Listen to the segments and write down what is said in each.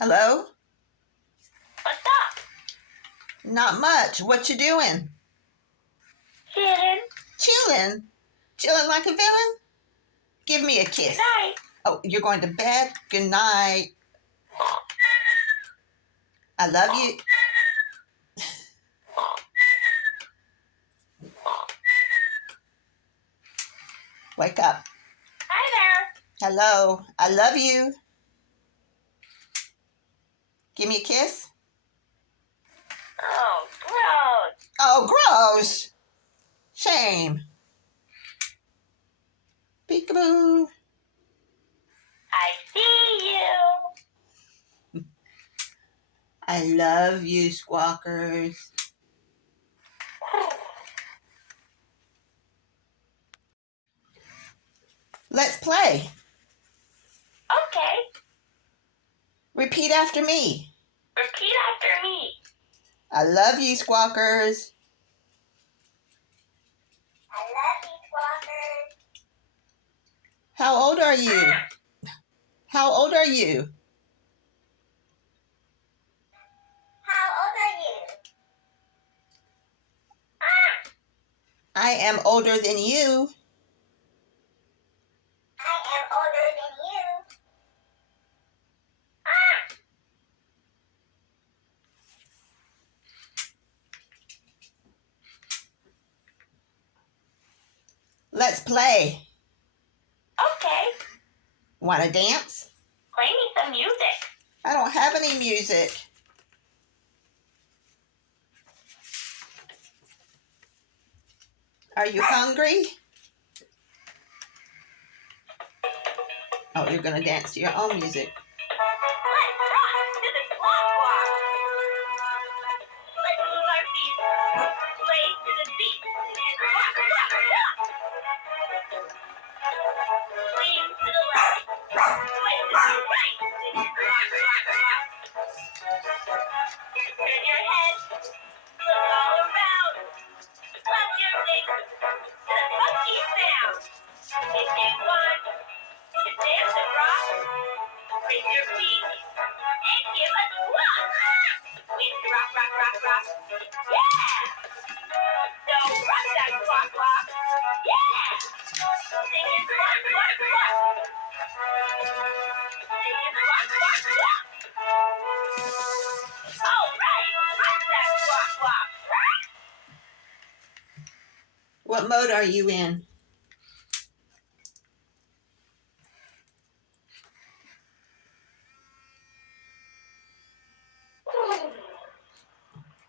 Hello? What's up? Not much. What you doing? Chilling. Chilling? Chilling like a villain? Give me a kiss. Good night. Oh, you're going to bed? Good night. I love you. Wake up. Hi there. Hello. I love you. Give me a kiss. Oh, gross. Oh, gross. Shame. Peekaboo. I see you. I love you, Squawkers. Let's play. Okay. Repeat after me. Repeat after me. I love you, Squawkers. I love you, Squawkers. How old are you? How old are you? How old are you? I am older than you. I am older than you. Let's play. Okay. Want to dance? Play me some music. I don't have any music. Are you hungry? Oh, you're going to dance to your own music. Let's rock to the clock walk. Let's move our feet. Play to the beat. And rock, rock, rock. Swing to the left. Swing to the right. And rock, rock, rock. Turn your head. Look all around. Clap your wings to the funky sound. If you want to dance and rock, raise your feet and give a squawk. We rock, rock, rock, rock. Yeah! So rock that squawk, squawk. Yeah! Sing it, squawk, squawk, squawk. Sing it, squawk, squawk, squawk. All right, rock that squawk, squawk. What mode are you in?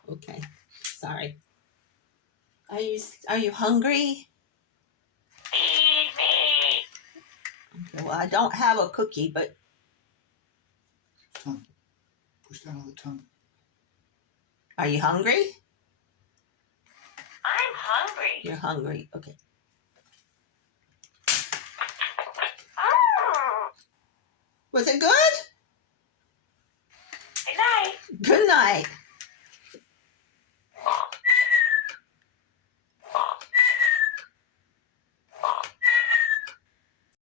Okay, sorry. Are you hungry? Feed me. Okay, well, I don't have a cookie, but Tongue. Push down on the tongue. are you hungry? I'm hungry. You're hungry. Okay. Was it good? Good night. Good night.